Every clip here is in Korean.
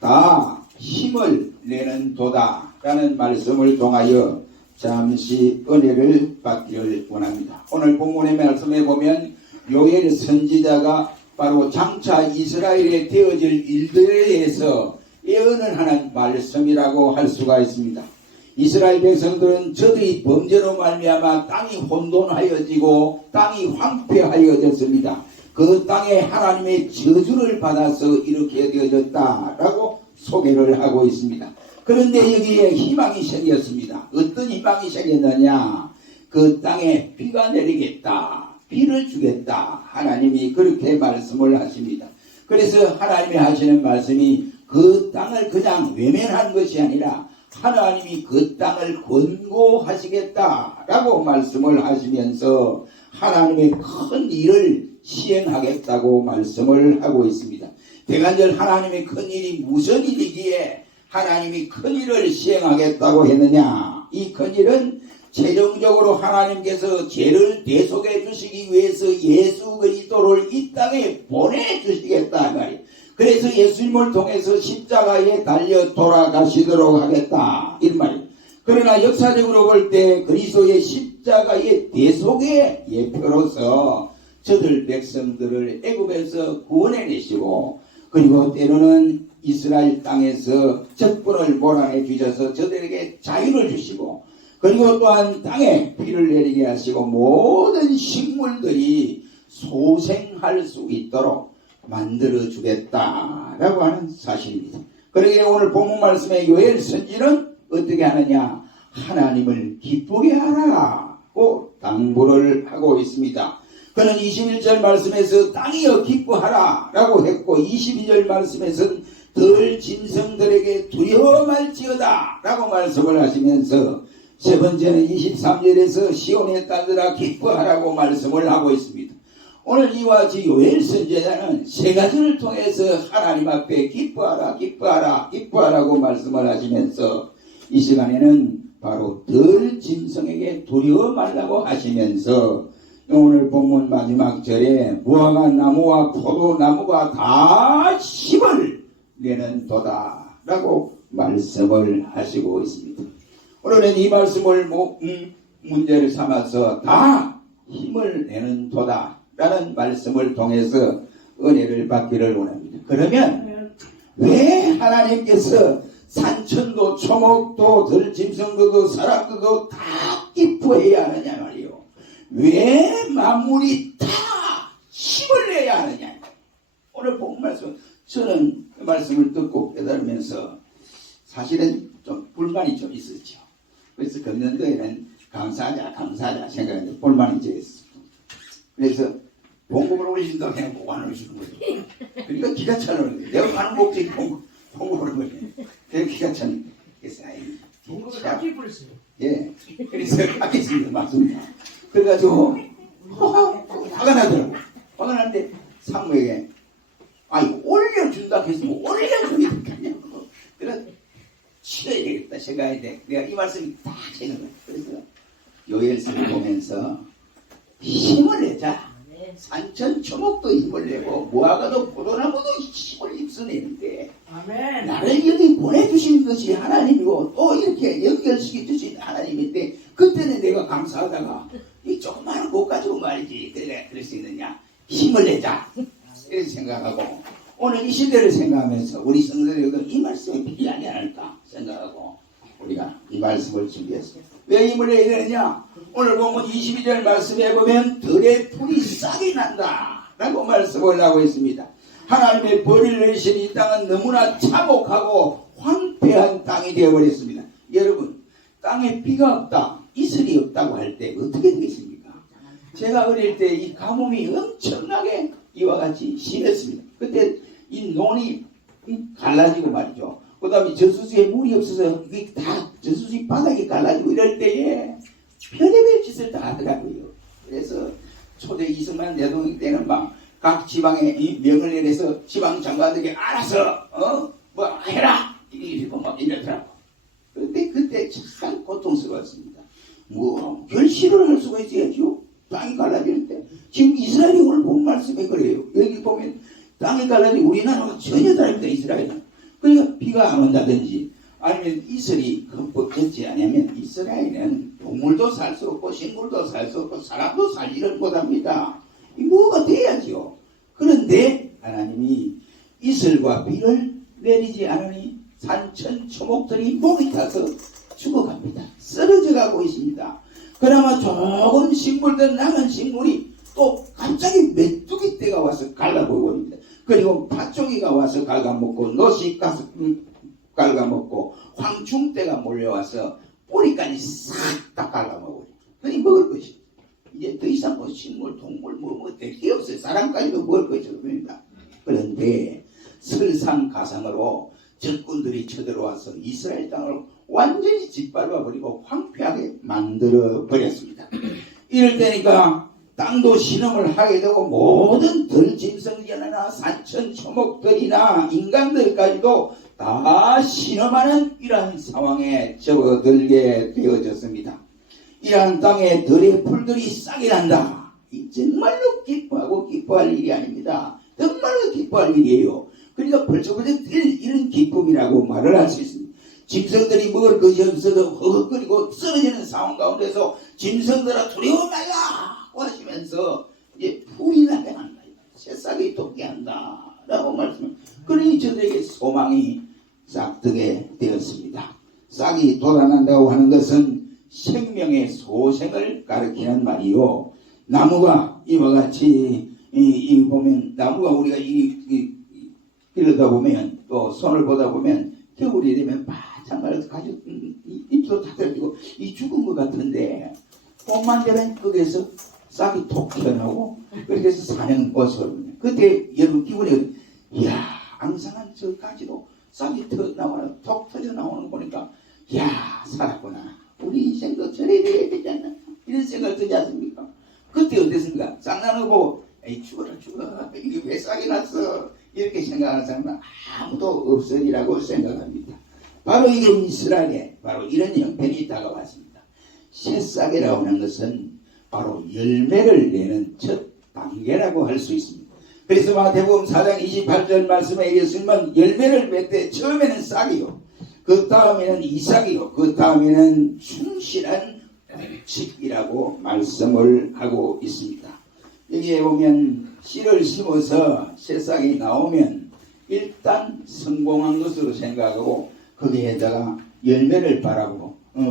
다 힘을 내는 도다 라는 말씀을 통하여 잠시 은혜를 받기를 원합니다. 오늘 본문의 말씀에 보면 요엘 선지자가 바로 장차 이스라엘에 되어질 일들에 대해서 예언을 하는 말씀이라고 할 수가 있습니다. 이스라엘 백성들은 저들이 범죄로 말미암아 땅이 혼돈하여지고 땅이 황폐하여졌습니다. 그 땅에 하나님의 저주를 받아서 이렇게 되어졌다라고 소개를 하고 있습니다. 그런데 여기에 희망이 생겼습니다. 어떤 희망이 생겼느냐? 그 땅에 비가 내리겠다. 비를 주겠다. 하나님이 그렇게 말씀을 하십니다. 그래서 하나님이 하시는 말씀이 그 땅을 그냥 외면한 것이 아니라 하나님이 그 땅을 권고하시겠다라고 말씀을 하시면서 하나님의 큰 일을 시행하겠다고 말씀을 하고 있습니다. 대간절 하나님의 큰 일이 무슨 일이기에 하나님이 큰 일을 시행하겠다고 했느냐? 이 큰 일은 최종적으로 하나님께서 죄를 대속해 주시기 위해서 예수 그리스도를 이 땅에 보내주시겠다 말이에요. 그래서 예수님을 통해서 십자가에 달려 돌아가시도록 하겠다 이 말이에요. 그러나 역사적으로 볼 때 그리스도의 십자가의 대속의 예표로서 저들 백성들을 애굽에서 구원해내시고 그리고 때로는 이스라엘 땅에서 적군을 몰아내 주셔서 저들에게 자유를 주시고 그리고 또한 땅에 비를 내리게 하시고 모든 식물들이 소생할 수 있도록 만들어 주겠다라고 하는 사실입니다. 그러기에 오늘 본문 말씀의 요엘 선지는 어떻게 하느냐? 하나님을 기쁘게 하라고 당부를 하고 있습니다. 그는 21절 말씀에서 땅이여 기뻐하라 라고 했고 22절 말씀에서는 덜 진성들에게 두려워 말지어다 라고 말씀을 하시면서 세 번째는 23절에서 시온의 딸들아 기뻐하라고 말씀을 하고 있습니다. 오늘 이와 같이 요엘 선지자는 세 가지를 통해서 하나님 앞에 기뻐하라 기뻐하라 기뻐하라고 말씀을 하시면서 이 시간에는 바로 덜 진성에게 두려워 말라고 하시면서 오늘 본문 마지막 절에 무화과 나무와 포도나무가 다 힘을 내는 도다 라고 말씀을 하시고 있습니다. 오늘은 이 말씀을 문제를 삼아서 다 힘을 내는 도다 라는 말씀을 통해서 은혜를 받기를 원합니다. 그러면 왜 하나님께서 산천도 초목도 들짐승도 사람들도 다 기뻐해야 하느냐 말이요. 왜 만물이 다 힘을 내야 하느냐. 오늘 본 말씀 저는 그 말씀을 듣고 깨달으면서 사실은 좀 불만이 좀 있었죠. 그래서 금년도에는 감사하자 생각했는데 불만이 좀 있었어요. 그래서 봉급을 올리신다고 그냥 보관을 주는 거예요. 그러니까 기가 차는 거예요. 내가 가는 목적이 봉급을 거예요. 그래서 기가 차는 거예요. 그래서 봉급을 깎일 뻔했어요. 예. 그래서 깎였습니다. 맞습니다. 그래가지고 화가 나더라고. 화가 나는데 상무에게 올려준다 했으면 올려주면 되겠냐고. 그래서 치러야 되겠다 생각했는데 내가 이 말씀이 딱 생각나요. 그래서 요엘서를 보면서 힘을 내자. 산천 초목도 힘을 내고 무화과도 포도나무도 힘을 입수내는데 나를 여기 보내주신 것이 하나님이고 또 이렇게 연결시켜 주신 하나님인데 그때는 내가 감사하다가 이 조그마한 것 가지고 말이지 그래 그럴 수 있느냐. 힘을 내자 이렇게 생각하고 오늘 이 시대를 생각하면서 우리 성도들에게 이 말씀이 필요하지 않을까 생각하고 우리가 이 말씀을 준비했습니다. 왜 힘을 내야 되느냐? 오늘 보면 22절 말씀에 보면 들의 풀이 싹이 난다 라고 말씀을 하고 있습니다. 하나님의 벌을 내리신 이 땅은 너무나 참혹하고 황폐한 땅이 되어버렸습니다. 여러분 땅에 비가 없다 이슬이 없다고 할 때 어떻게 되겠습니까? 제가 어릴 때 이 가뭄이 엄청나게 이와 같이 심했습니다. 그때 이 논이 갈라지고 말이죠. 그 다음에 저수지에 물이 없어서 이게 다 저수지 바닥이 갈라지고 이럴 때에 별의별 짓을 다 하더라고요. 그래서 초대 이승만 대통령 때는 막 각 지방에 이 명을 내려서 지방 장관들에게 알아서 뭐 해라 이러고 막 이러더라고. 그런데 그때 참 고통스러웠습니다. 뭐 결실을 할 수가 있어야죠. 땅이 갈라질 때. 지금 이스라엘이 오늘 본 말씀에 그래요. 여기 보면 땅이 갈라지고 우리나라가 전혀 다릅니다. 이스라엘은. 그러니까 비가 안 온다든지 아니면 이슬이 흠뻑 젖지 않으면 이스라엘은 동물도 살 수 없고 식물도 살 수 없고 사람도 살지를 못합니다. 이 뭐가 돼야죠. 그런데 하나님이 이슬과 비를 내리지 않으니 산천 초목들이 목이 타서 죽어갑니다. 쓰러져 가고 있습니다. 그나마 조금 식물들 남은 식물이 또 갑자기 메뚜기 떼가 와서 갈라버립니다. 그리고 팥종이가 와서 갉아먹고 노시 가서 갉아먹고 황충떼가 몰려와서 뿌리까지 싹 다 갉아먹어요. 그니 먹을 것이 이제 더 이상 뭐 식물, 동물 뭐 될 게 없어요. 사람까지도 먹을 것이 없습니다. 그런데 설상가상으로 적군들이 쳐들어와서 이스라엘 땅을 완전히 짓밟아버리고 황폐하게 만들어 버렸습니다. 이럴 때니까 땅도 신음을 하게 되고 모든 들짐승이나 산천 초목들이나 인간들까지도 다 신음하는 이러한 상황에 접어들게 되어졌습니다. 이러한 땅에 들의 풀들이 싹이 난다. 정말로 기뻐하고 기뻐할 일이 아닙니다. 정말로 기뻐할 일이에요. 그러니까 벌써부터 이런 기쁨이라고 말을 할 수 있습니다. 짐승들이 먹을 것이 없어도 허걱거리고 쓰러지는 상황 가운데서 짐승들아 두려워 말라고 하시면서 이제 풀이 나게 한다. 새싹이 돋게 한다. 라고 말씀합니다. 그러니 저들에게 소망이 싹트게 되었습니다. 싹이 돋아난다고 하는 것은 생명의 소생을 가리키는 말이요. 나무가 이와 같이 보면 나무가 우리가 길러다 보면 또 손을 보다 보면 겨울이 되면 마찬가지로 가죽 잎도 다 떨어지고 이 죽은 것 같은데 봄만 되면 거기에서 싹이 톡 튀어나오고 그렇게 해서 사는 모습을 그때 여러분 기분이 이야 앙상한 저 가지로 싹이 톡 터져 나오는 거 보니까 이야 살았구나 우리 인생도 저래 돼야 되지 않나 이런 생각 들지 않습니까? 그때 어땠습니까? 쌍나는 거 보고 에이 죽어라 이게 왜 싹이 났어 이렇게 생각하는 사람은 아무도 없으리라고 생각합니다. 바로 이런 이스라엘에 바로 이런 형편이 다가왔습니다. 새싹이라고 하는 것은 바로 열매를 내는 첫 단계라고 할 수 있습니다. 그래서 마태복음 4장 28절 말씀에 예수님은 열매를 맺되 처음에는 싹이요 그 다음에는 이삭이요 그 다음에는 충실한 집이라고 말씀을 하고 있습니다. 여기에 보면 씨를 심어서 새싹이 나오면 일단 성공한 것으로 생각하고 거기에다가 열매를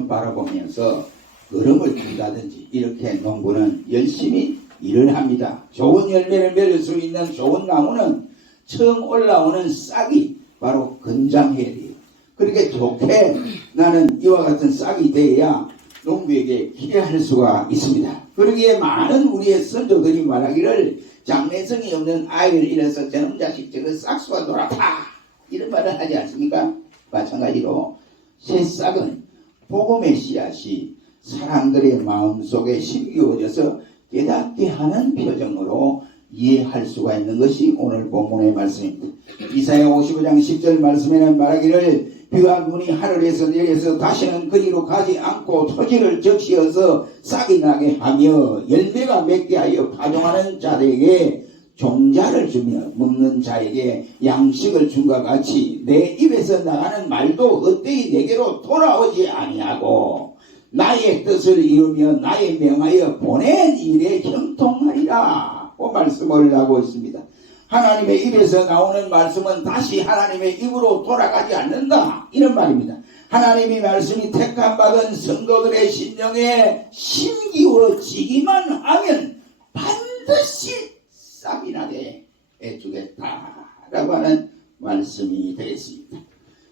바라보면서 걸음을 둔다든지 이렇게 농부는 열심히 일을 합니다. 좋은 열매를 맺을 수 있는 좋은 나무는 처음 올라오는 싹이 바로 건장해야 돼요. 그렇게 좋게 나는 이와 같은 싹이 돼야 농부에게 기대할 수가 있습니다. 그러기에 많은 우리의 선조들이 말하기를 장래성이 없는 아이를 잃어서 저놈 자식 저거 싹수가 돌아다 이런 말을 하지 않습니까? 마찬가지로 새싹은 복음의 씨앗이 사람들의 마음속에 심기워져서 깨닫게 하는 표정으로 이해할 수가 있는 것이 오늘 본문의 말씀입니다. 이사야 55장 10절 말씀에는 말하기를 비와 눈이 하늘에서 내려서 다시는 그리로 가지 않고 토지를 적시어서 싹이 나게 하며 열매가 맺게 하여 파종하는 자들에게 종자를 주며 먹는 자에게 양식을 준과 같이 내 입에서 나가는 말도 헛되이 내게로 돌아오지 아니하고 나의 뜻을 이루며 나의 명하여 보낸 일에 형통하리라 고 말씀을 하고 있습니다. 하나님의 입에서 나오는 말씀은 다시 하나님의 입으로 돌아가지 않는다 이런 말입니다. 하나님의 말씀이 택함받은 성도들의 심령에 심기워지기만 하면 반드시 싹이 나게 해주겠다라고 하는 말씀이 되겠습니다.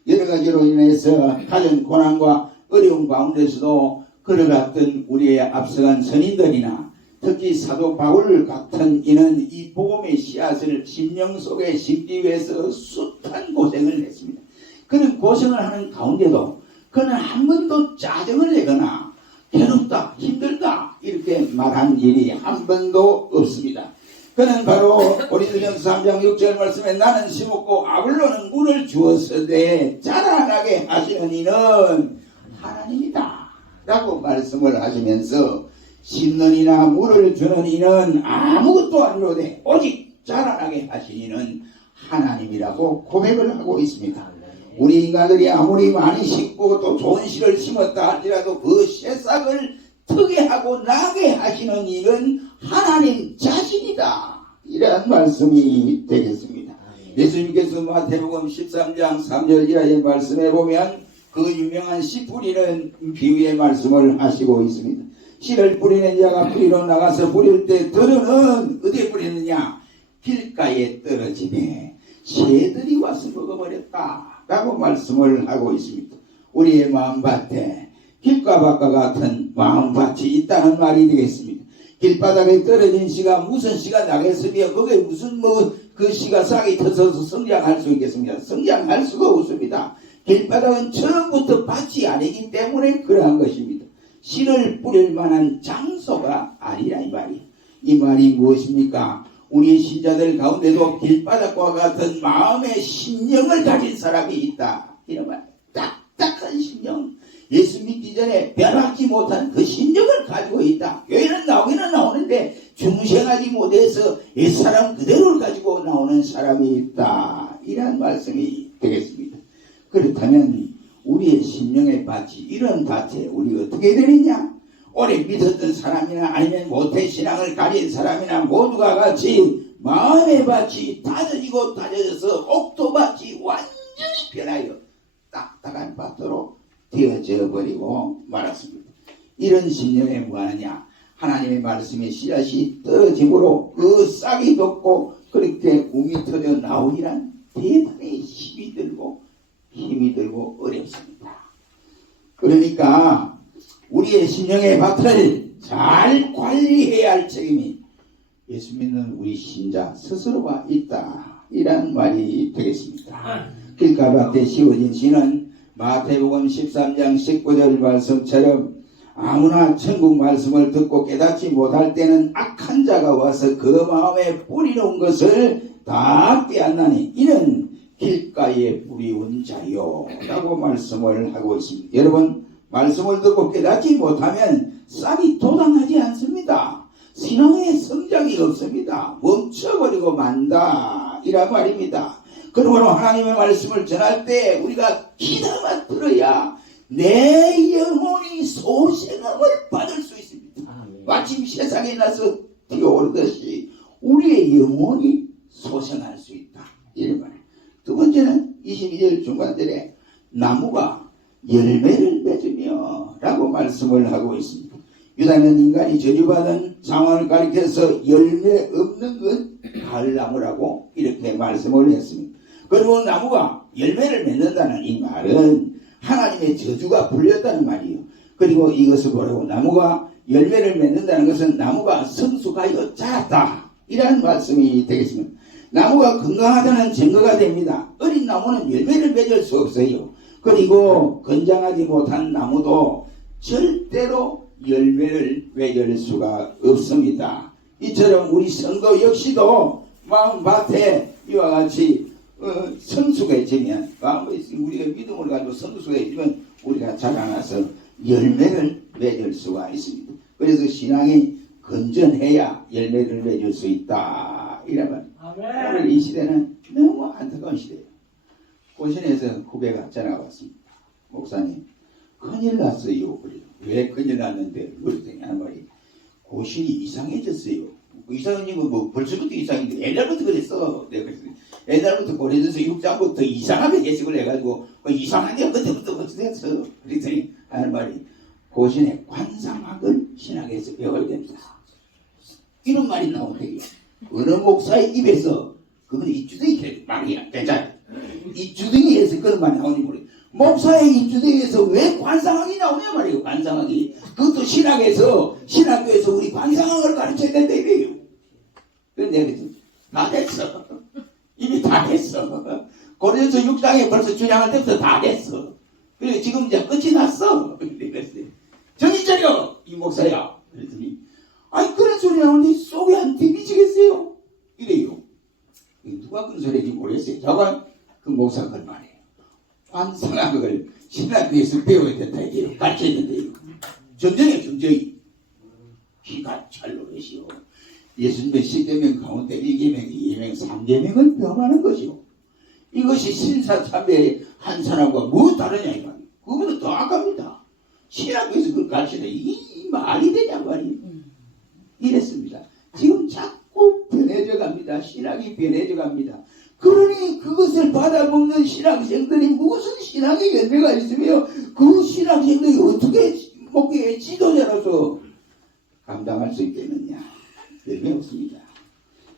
여러 가지로 인해서 가진 고난과 어려운 가운데서도 걸어갔던 우리의 앞서간 선인들이나 특히 사도 바울 같은 이는 이 복음의 씨앗을 심령 속에 심기 위해서 숱한 고생을 했습니다. 그는 고생을 하는 가운데도 그는 한 번도 짜증을 내거나 괴롭다 힘들다 이렇게 말한 일이 한 번도 없습니다. 그는 바로 고린도전서 3장 6절 말씀에 나는 심었고 아볼로는 물을 주었으되 자라나게 하시는 이는 하나님이다 라고 말씀을 하시면서 심는 이나 물을 주는 이는 아무것도 아니로되 오직 자라나게 하신 이는 하나님이라고 고백을 하고 있습니다. 우리 인간들이 아무리 많이 심고 또 좋은 씨를 심었다 할지라도 그 새싹을 트게 하고 나게 하시는 일은 하나님 자신이다. 이러한 말씀이 되겠습니다. 예수님께서 마태복음 13장 3절 이하의 말씀에 보면 그 유명한 씨 뿌리는 비유의 말씀을 하시고 있습니다. 씨를 뿌리는 자가 뿌리로 나가서 뿌릴 때 들은 어디에 뿌리느냐? 길가에 떨어지네 새들이 와서 먹어버렸다 라고 말씀을 하고 있습니다. 우리의 마음밭에 길가밭과 같은 마음밭이 있다는 말이 되겠습니다. 길바닥에 떨어진 씨가 무슨 씨가 나겠으며 거기에 무슨 그 씨가 싹이 터져서 성장할 수 있겠습니까? 성장할 수가 없습니다. 길바닥은 처음부터 밭이 아니기 때문에 그러한 것입니다. 씨를 뿌릴 만한 장소가 아니라 이 말이에요. 이 말이 무엇입니까? 우리 신자들 가운데도 길바닥과 같은 마음의 심령을 가진 사람이 있다. 이런 말. 딱딱한 심령. 예수 믿기 전에 변하지 못한 그 심령을 가지고 있다. 교회는 나오기는 나오는데 중생하지 못해서 옛사람 그대로를 가지고 나오는 사람이 있다. 이런 말씀이 되겠습니다. 그렇다면 우리의 심령의 밭이 이런 밭에 우리가 어떻게 되느냐? 오래 믿었던 사람이나 아니면 모태신앙을 가진 사람이나 모두가 같이 마음의 밭이 다져지고 다져져서 옥토밭이 완전히 변하여 딱딱한 밭으로 되어져 버리고 말았습니다. 이런 심령에 뭐하느냐? 하나님의 말씀의 씨앗이 떨어짐으로 그 싹이 돋고 그렇게 움이 터져 나오기란 대단히 힘이 들고 어렵습니다. 그러니까 우리의 심령의 밭을 잘 관리해야 할 책임이 예수 믿는 우리 신자 스스로가 있다. 이란 말이 되겠습니다. 길가밭에 씌워진 씨는 마태복음 13장 19절 말씀처럼 아무나 천국 말씀을 듣고 깨닫지 못할 때는 악한 자가 와서 그 마음에 뿌리놓은 것을 다 빼앗나니 이는 길가에 뿌리온 자요 라고 말씀을 하고 있습니다. 여러분 말씀을 듣고 깨닫지 못하면 싹이 돋아나지 않습니다. 신앙의 성장이 없습니다. 멈춰버리고 만다 이란 말입니다. 그러므로 하나님의 말씀을 전할 때 우리가 귀담아 들어야 내 영혼이 소생함을 받을 수 있습니다. 마침 세상에 나서 뛰어오르듯이 우리의 영혼이 소생할 수 있다. 이런 말이에요. 두 번째는 22절 중간절에 나무가 열매를 맺으며 라고 말씀을 하고 있습니다. 유다는 인간이 저주받은 상황을 가리켜서 열매 없는 건 가을나무라고 이렇게 말씀을 했습니다. 그리고 나무가 열매를 맺는다는 이 말은 하나님의 저주가 풀렸다는 말이에요. 그리고 이것을 보라고 나무가 열매를 맺는다는 것은 나무가 성숙하여 자랐다. 이런 말씀이 되겠습니다. 나무가 건강하다는 증거가 됩니다. 어린 나무는 열매를 맺을 수 없어요. 그리고 건장하지 못한 나무도 절대로 열매를 맺을 수가 없습니다. 이처럼 우리 성도 역시도 마음밭에 이와 같이 성숙해지면 우리가 믿음을 가지고 성숙해지면 우리가 자라나서 열매를 맺을 수가 있습니다. 그래서 신앙이 건전해야 열매를 맺을 수 있다. 이러면 오늘 이 시대는 너무 안타까운 시대예요. 고신에서 후배가 전화가 왔습니다. 목사님 큰일 났어요. 왜 큰일 났는데 그랬더니 하는 말이 고신이 이상해졌어요. 이상해지면 뭐 벌써부터 이상인데 옛날부터 그랬어. 내가 그랬더니 옛날부터 고려져서 6장부터 이상하게 예식을 해가지고 이상한 게 그때부터 벌써 됐어. 그랬더니 하는 말이 고신의 관상학을 신학에서 배워야 됩니다. 이런 말이 나오대요. 어느 목사의 입에서 그건 이주댕이 말이야. 괜찮아. 이주댕이에서 그런 말이 나오니 모르겠어. 목사의 이주댕이에서 왜 관상학이 나오냐 말이에요. 관상학이. 그것도 신학교에서 우리 관상학을 가르쳐야 된다 이래요. 그런데 내가 그랬어. 다 됐어. 이미 다 됐어. 고려서 6장에 벌써 주장할 때부터 다 됐어. 그리고 지금 이제 끝이 났어. 그랬어요. 정신 차려! 이 목사야. 그랬더니 아니 그런 소리 나오는데 속이 안 뒤미치겠어요? 이래요. 누가 그런 소리 했는지 모르겠어요. 저건 그 목사가 그런 말이에요. 관상학을 신학교에서 배워야 된다 이게요. 가르쳐야 된다 이거. 정정해 정정이. 기가 잘 노릇이요. 예수님의 10계명 가운데 1계명, 2계명, 3계명을 범하는 것이요. 이것이 신사참배의 한 사람과 뭐 다르냐 이 말이에요. 그거보다 더 아깝니다. 신학교에서 그걸 가르치다 이 말이 되냐 말이에요. 이랬습니다. 지금 자꾸 변해져 갑니다. 신학이 변해져 갑니다. 그러니 그것을 받아먹는 신학생들이 무슨 신학의 열매가 있으며 그 신학생들이 어떻게 목회의 지도자로서 감당할 수 있겠느냐. 열매 없습니다.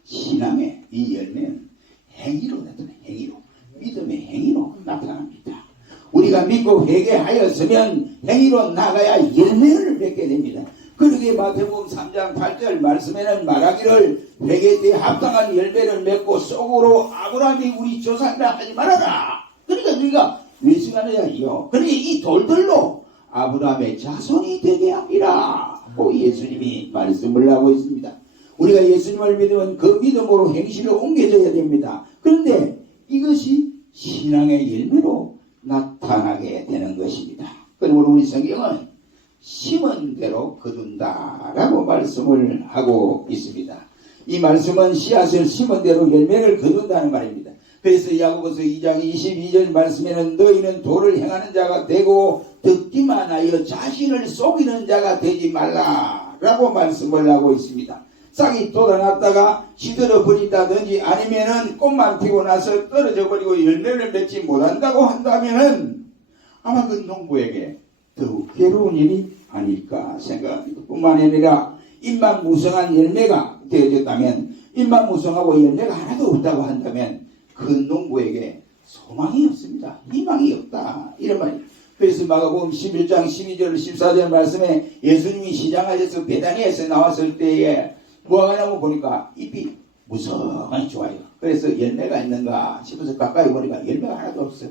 신앙의 이 열매는 행위로 나타나요. 행위로. 믿음의 행위로 나타납니다. 우리가 믿고 회개하였으면 행위로 나가야 열매를 맺게 됩니다. 그러기에 마태복음 3장 8절 말씀에는 말하기를 회개 때에 합당한 열매를 맺고 속으로 아브라함이 우리 조상이라 하지 말아라. 그러니까 우리가 외식하느냐요. 그러니 이 돌들로 아브라함의 자손이 되게 하리라. 고 예수님이 말씀을 하고 있습니다. 우리가 예수님을 믿으면 그 믿음으로 행실을 옮겨져야 됩니다. 그런데 이것이 신앙의 열매로 나타나게 되는 것입니다. 그러므로 우리 성경은 심은 대로 거둔다라고 말씀을 하고 있습니다. 이 말씀은 씨앗을 심은 대로 열매를 거둔다는 말입니다. 그래서 야고보서 2장 22절 말씀에는 너희는 도를 행하는 자가 되고 듣기만 하여 자신을 속이는 자가 되지 말라라고 말씀을 하고 있습니다. 싹이 돋아났다가 시들어 버린다든지 아니면은 꽃만 피고 나서 떨어져 버리고 열매를 맺지 못한다고 한다면은 아마 그 농부에게 더욱 괴로운 일이 아닐까 생각합니다. 뿐만 아니라 입만 무성한 열매가 되어졌다면, 입만 무성하고 열매가 하나도 없다고 한다면 그 농부에게 소망이 없습니다. 희망이 없다. 이런 말이에요. 그래서 마가복음 11장 12절 14절 말씀에 예수님이 시장하셔서 베다니에서 나왔을 때에 무화과나무 보니까 잎이 무성하니 좋아요. 그래서 열매가 있는가 싶어서 가까이 보니까 열매가 하나도 없어요.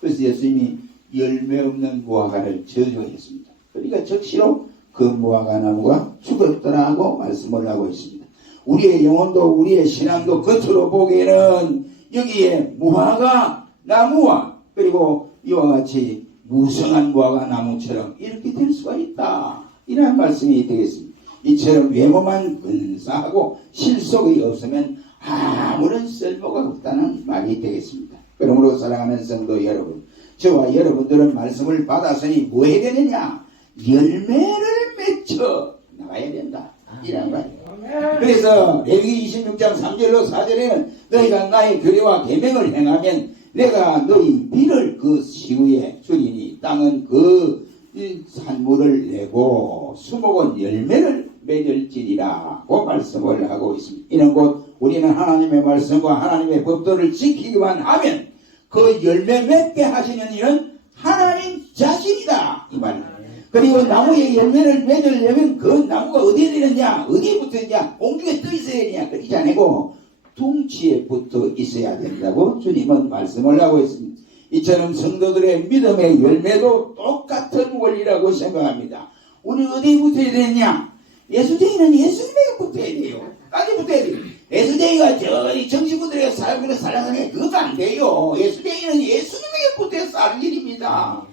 그래서 예수님이 열매 없는 무화과를 저주했습니다. 그러니까 즉시로 그 무화과나무가 죽었더라고 말씀을 하고 있습니다. 우리의 영혼도 우리의 신앙도 겉으로 보기에는 여기에 무화과 나무와 그리고 이와 같이 무성한 무화과 나무처럼 이렇게 될 수가 있다. 이런 말씀이 되겠습니다. 이처럼 외모만 근사하고 실속이 없으면 아무런 쓸모가 없다는 말이 되겠습니다. 그러므로 사랑하는 성도 여러분, 저와 여러분들은 말씀을 받았으니 뭐 해야 되느냐? 열매를 맺혀 나가야 된다. 이란 말이에요. 그래서 레위기 26장 3절로 4절에는 너희가 나의 규례와 계명을 행하면 내가 너희 비를 그 시후에 주리니 땅은 그 산물을 내고 수목은 열매를 맺을지니라고 말씀을 하고 있습니다. 이는 곧 우리는 하나님의 말씀과 하나님의 법도를 지키기만 하면 그 열매 맺게 하시는 이는 하나님 자신이다. 이 말입니다. 그리고 나무의 열매를 맺으려면 그 나무가 어디에 되느냐, 어디에 붙어 있느냐, 공중에 떠 있어야 되냐, 그렇지 않고 둥치에 붙어 있어야 된다고 주님은 말씀을 하고 있습니다. 이처럼 성도들의 믿음의 열매도 똑같은 원리라고 생각합니다. 우리 어디에 붙어야 되느냐? 예수쟁이는 예수님에게 붙어야 돼요. 어디 붙어야 돼요? 예수쟁이가 저희 정치부들에게 살고 살아가는 그것도 안 돼요. 예수쟁이는 예수님에게 붙어야 살 일입니다.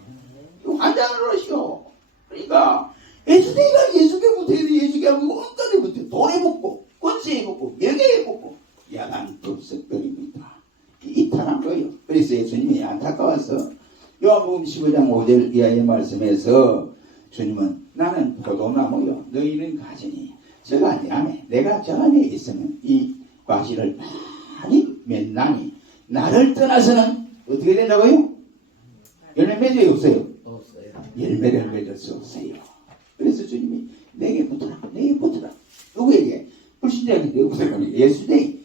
환장을 하시오. 그러니까 예수쟁이가 예수께 붙어야 돼. 예수께 하고 어디에 붙어요? 돈에 붙고 권세에 붙고 명예에 붙고 야단 덥석거립니다. 이탈한 거예요. 그래서 예수님이 안타까워서 요한복음 15장 5절 이하의 말씀에서 주님은 나는 포도나무요 너희는 가지니 저가 내 안에 내가 저 안에 있으면 이 과실을 많이 맺나니 나를 떠나서는 어떻게 된다고요? 열매 맺어요 없어요? 없어요. 열매를 맺을 수 없어요. 그래서 주님이 내게 붙어라 내게 붙어라. 누구에게? 불신자에게 내게 붙어라. 예수님이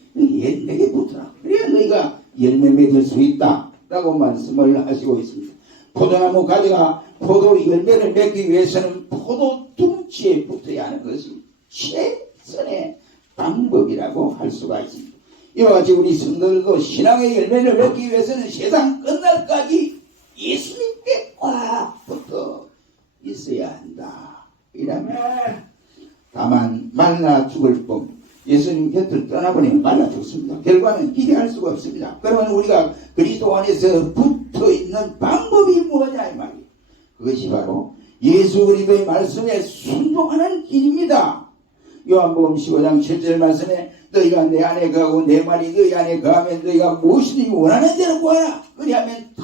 내게 붙어라. 그래야 너희가 열매 맺을 수 있다 라고 말씀을 하시고 있습니다. 포도나무 가지가 포도 열매를 맺기 위해서는 포도 둥치에 붙어야 하는 것이 최선의 방법이라고 할 수가 있습니다. 이와 같이 우리 성도들도 신앙의 열매를 맺기 위해서는 세상 끝날까지 예수님께 꽉 붙어 있어야 한다. 이라면 다만 말라 죽을 뿐 예수님 곁을 떠나버리면 말라 죽습니다. 결과는 기대할 수가 없습니다. 그러면 우리가 그리스도 안에서 붙어있는 방법이 뭐냐 이 말이에요. 그것이 바로 예수 그리스도의 말씀에 순종하는 길입니다. 요한복음 15장 7절 말씀에 너희가 내 안에 거하고 내 말이 너희 안에 거하면 너희가 무엇이든지 원하는 대로 구하라. 그리하면 다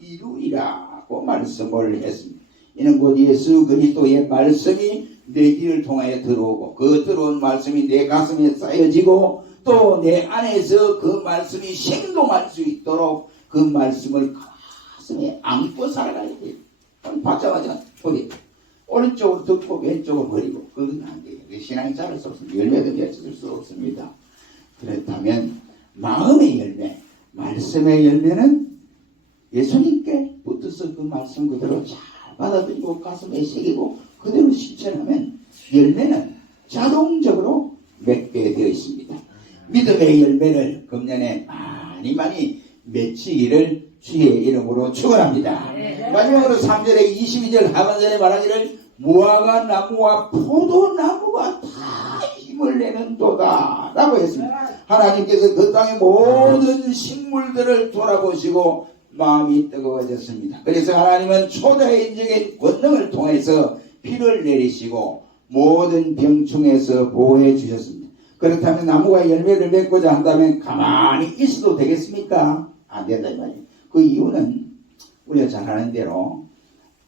이루리라고 말씀을 했습니다. 이는 곧 예수 그리스도의 말씀이 내 귀를 통하여 들어오고 그 들어온 말씀이 내 가슴에 쌓여지고 또 내 안에서 그 말씀이 생동할 수 있도록 그 말씀을 가슴에 안고 살아가야 돼요. 받자마자 어디 오른쪽으로 듣고 왼쪽으로 버리고 그건 안 돼요. 신앙이 자랄 수 없습니다. 열매도 맺을 수 없습니다. 그렇다면 마음의 열매, 말씀의 열매는 예수님께 붙어서 그 말씀 그대로 잘 받아들이고 가슴에 새기고 그대로 실천하면 열매는 자동적으로 맺게 되어 있습니다. 믿음의 열매를 금년에 많이 맺히기를 주의 이름으로 축원합니다. 마지막으로 3절에 22절 하반절에 말하기를 무화과 나무와 포도나무가 다 힘을 내는 도다 라고 했습니다. 하나님께서 그 땅의 모든 식물들을 돌아보시고 마음이 뜨거워졌습니다. 그래서 하나님은 초자연적인 권능을 통해서 비를 내리시고 모든 병충에서 보호해 주셨습니다. 그렇다면 나무가 열매를 맺고자 한다면 가만히 있어도 되겠습니까? 안 된다 이 말이에요. 그 이유는 우리가 잘 아는 대로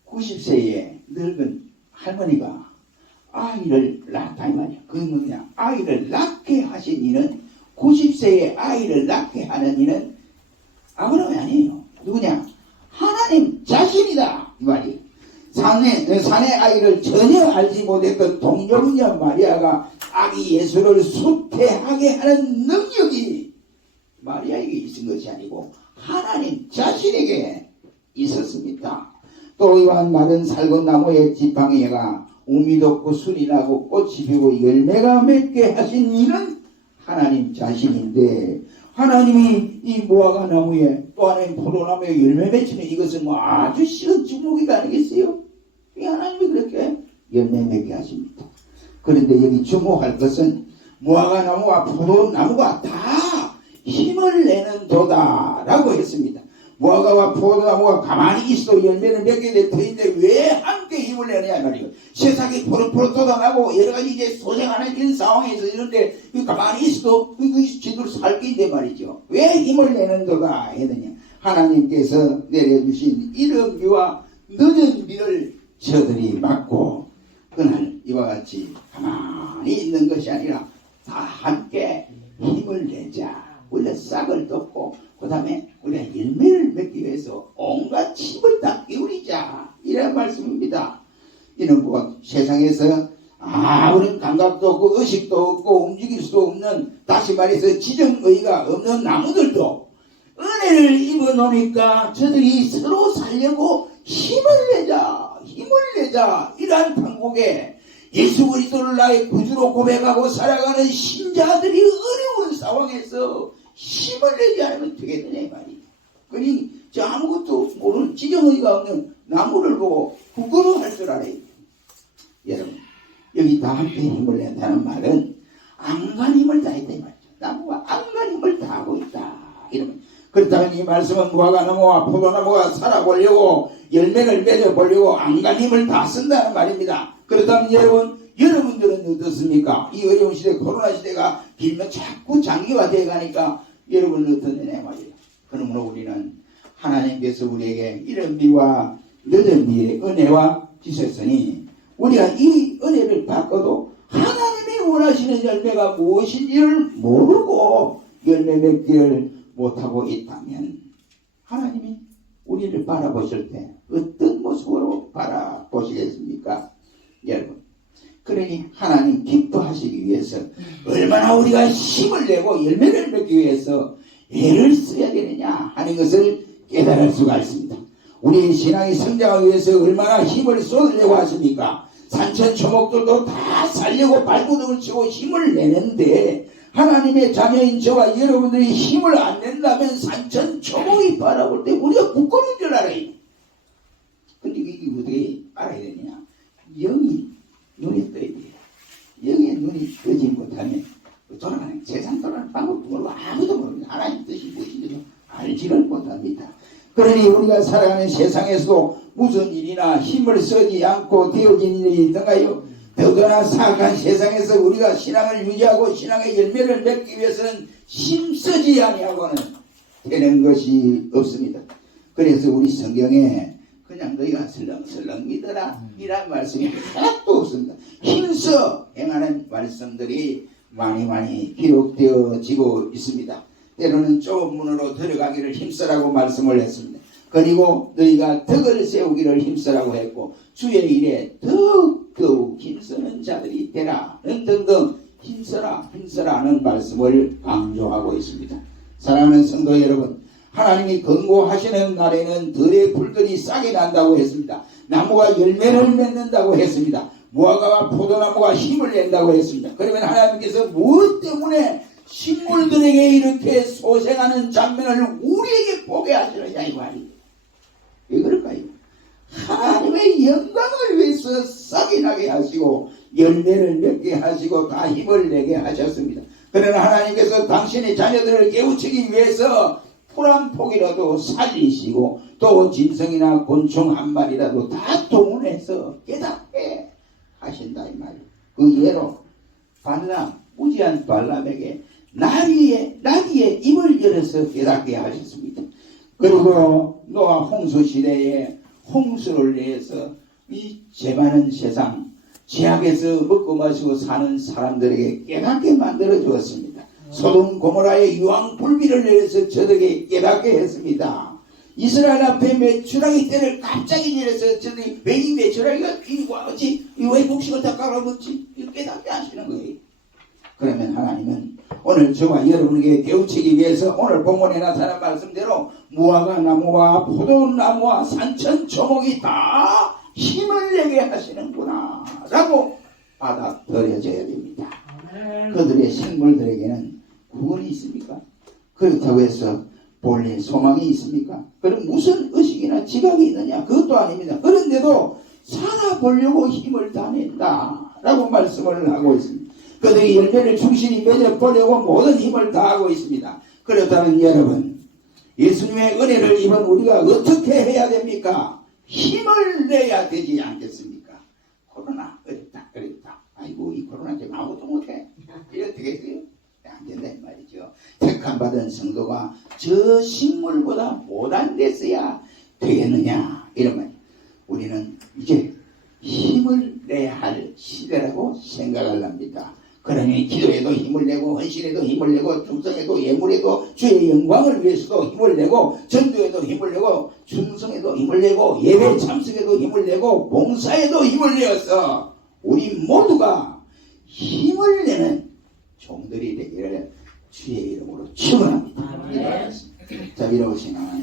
90세의 늙은 할머니가 아이를 낳았다 이 말이에요. 그 뭐냐? 아이를 낳게 하신 이는 90세의 아이를 낳게 하는 이는 아무나 아니에요. 누구냐? 하나님 자신이다 이 말이에요. 산의 아이를 전혀 알지 못했던 동정녀 마리아가 아기 예수를 수태하게 하는 능력이 마리아에게 있은 것이 아니고 하나님 자신에게 있었습니다. 또 이러한 마른 살건 나무의 지팡이가 우미 돋고 순이 나고 꽃이 피고 열매가 맺게 하신 이는 하나님 자신인데 하나님이 이 무화과 나무에 또 하나님 포도나무에 열매 맺히는 이것은 뭐 아주 쉬운 주목이가 아니겠어요? 이 하나님이 그렇게 열매 맺게 하십니다. 그런데 여기 주목할 것은 무화과 나무와 포도나무가 다 힘을 내는 도다라고 했습니다. 무화과와 포도나무가 가만히 있어도 열매를 맺게 될 터인데 왜 함께 힘을 내느냐 말이에요. 세상이 포릇포릇 돋아나고 여러 가지 이제 소생하는 이런 상황에서 이런데 가만히 있어도 지들 살기인데 말이죠. 왜 힘을 내는 도다 했느냐. 하나님께서 내려주신 이른 비와 늦은 비를 저들이 맞고 그날 이와 같이 가만히 있는 것이 아니라 다 함께 힘을 내자. 우리가 싹을 덮고 그 다음에 우리가 열매를 맺기 위해서 온갖 힘을 다 기울이자 이런 말씀입니다. 이는 뭐 세상에서 아무런 감각도 없고 의식도 없고 움직일 수도 없는 다시 말해서 지정의가 없는 나무들도 은혜를 입어놓으니까 저들이 서로 살려고 힘을 내자 이러한 판국에 예수 그리스도를 나의 구주로 고백하고 살아가는 신자들이 어려운 상황에서 힘을 내지 않으면 되겠느냐 이 말이에요. 그러니 저 아무것도 모르는 지정의가 없는 나무를 보고 부끄러워할 줄 알아요. 여러분 여기 다 함께 힘을 낸다는 말은 안간 힘을 다했다 이 말이죠. 나무가 안간 힘을 다하고 있다 이러면 그렇다면 이 말씀은 무화과 나무와 포도나무가 살아보려고 열매를 맺어보려고 안간 힘을 다 쓴다는 말입니다. 그렇다면 여러분들은 어떻습니까? 이 어려운 시대 코로나 시대가 길면 자꾸 장기화 되어가니까 여러분은 어떠느냐 말이에요. 그러므로 우리는 하나님께서 우리에게 이른 비와 늦은 비의 은혜와 주셨으니 우리가 이 은혜를 받고도 하나님이 원하시는 열매가 무엇인지를 모르고 열매 맺기를 못하고 있다면 하나님이 우리를 바라보실 때 어떤 모습으로 바라보시겠습니까? 여러분 그러니 하나님 기뻐하시기 위해서 얼마나 우리가 힘을 내고 열매를 맺기 위해서 애를 써야 되느냐 하는 것을 깨달을 수가 있습니다. 우리 신앙이 성장하기 위해서 얼마나 힘을 쏟으려고 하십니까? 산천초목들도 다 살려고 발구둥을 치고 힘을 내는데 하나님의 자녀인 저와 여러분들이 힘을 안 낸다면 산천초목이 바라볼 때 우리가 부끄러운 줄 알아요. 근데 이게 어떻게 알아야 되느냐? 영이 눈이 떠야 돼요. 영의 눈이 뜨지 못하면 돌아가는 세상 돌아가는 방법도 모르고 아무도 모릅니다. 하나님 뜻이 무엇인지도 알지를 못합니다. 그러니 우리가 살아가는 세상에서도 무슨 일이나 힘을 쓰지 않고 되어진 일이 있던가요? 더구나 사악한 세상에서 우리가 신앙을 유지하고 신앙의 열매를 맺기 위해서는 힘쓰지 아니하고는 되는 것이 없습니다. 그래서 우리 성경에 그냥 너희가 설렁설렁 믿어라 이란 말씀이 하나도 없습니다. 힘써 행하는 말씀들이 많이 기록되어지고 있습니다. 때로는 좁은 문으로 들어가기를 힘써라고 말씀을 했습니다. 그리고 너희가 덕을 세우기를 힘써라고 했고 주의 일에 더욱 힘쓰는 자들이 되라 등등 힘써라 하는 말씀을 강조하고 있습니다. 사랑하는 성도 여러분, 하나님이 권고하시는 날에는 들의 풀들이 싹이 난다고 했습니다. 나무가 열매를 맺는다고 했습니다. 무화과와 포도나무가 힘을 낸다고 했습니다. 그러면 하나님께서 무엇 때문에 식물들에게 이렇게 소생하는 장면을 우리에게 보게 하시느냐 이 말이에요. 왜 그럴까요? 하나님의 영광을 위해서 싹이 나게 하시고 열매를 맺게 하시고 다 힘을 내게 하셨습니다. 그러나 하나님께서 당신의 자녀들을 깨우치기 위해서 풀 한 폭이라도 살리시고 또 짐승이나 곤충 한 마리라도 다 동원해서 깨닫게 하신다 이 말이에요. 그 예로 무지한 발람에게 나귀의 입을 열어서 깨닫게 하셨습니다. 그리고 노아 홍수 시대에 홍수를 내서 이 죄많은 세상 죄악에서 먹고 마시고 사는 사람들에게 깨닫게 만들어 주었습니다. 소돔 고모라의 유황 불비를 내려서 저들에게 깨닫게 했습니다. 이스라엘 앞에 메추라기 떼를 갑자기 내려서 저들이 왜 이 메추라기가 왜 곡식을 다 깔아먹지? 이거 깨닫게 하시는 거예요. 그러면 하나님은 오늘 저와 여러분에게 깨우치기 위해서 오늘 본문에 나타난 말씀대로 무화과 나무와 포도나무와 산천초목이 다 힘을 내게 하시는구나 라고 받아들여져야 됩니다. 그들의 식물들에게는 구원이 있습니까? 그렇다고 해서 본래 소망이 있습니까? 그럼 무슨 의식이나 지각이 있느냐? 그것도 아닙니다. 그런데도 살아보려고 힘을 다낸다 라고 말씀을 하고 있습니다. 그들이 열매를 충실히 맺어보려고 모든 힘을 다하고 있습니다. 그렇다면 여러분, 예수님의 은혜를 입은 우리가 어떻게 해야 됩니까? 힘을 내야 되지 않겠습니까? 코로나 어렵다. 아이고 이 코로나 때문에 아무것도 못해. 이래 되겠어요? 안 된다 이 말이죠. 택함받은 성도가 저 식물보다 못한 데서야 되겠느냐 이런 말. 우리는 이제 힘을 내야 할 시대라고 생각을 합니다. 그러니 기도에도 힘을 내고 헌신에도 힘을 내고 충성에도 예물에도 주의 영광을 위해서도 힘을 내고 전도에도 힘을 내고 충성에도 힘을 내고 예배 참석에도 힘을 내고 봉사에도 힘을 내어서 우리 모두가 힘을 내는 종들이 되기를 주의 이름으로 축원합니다. 자, 이러시나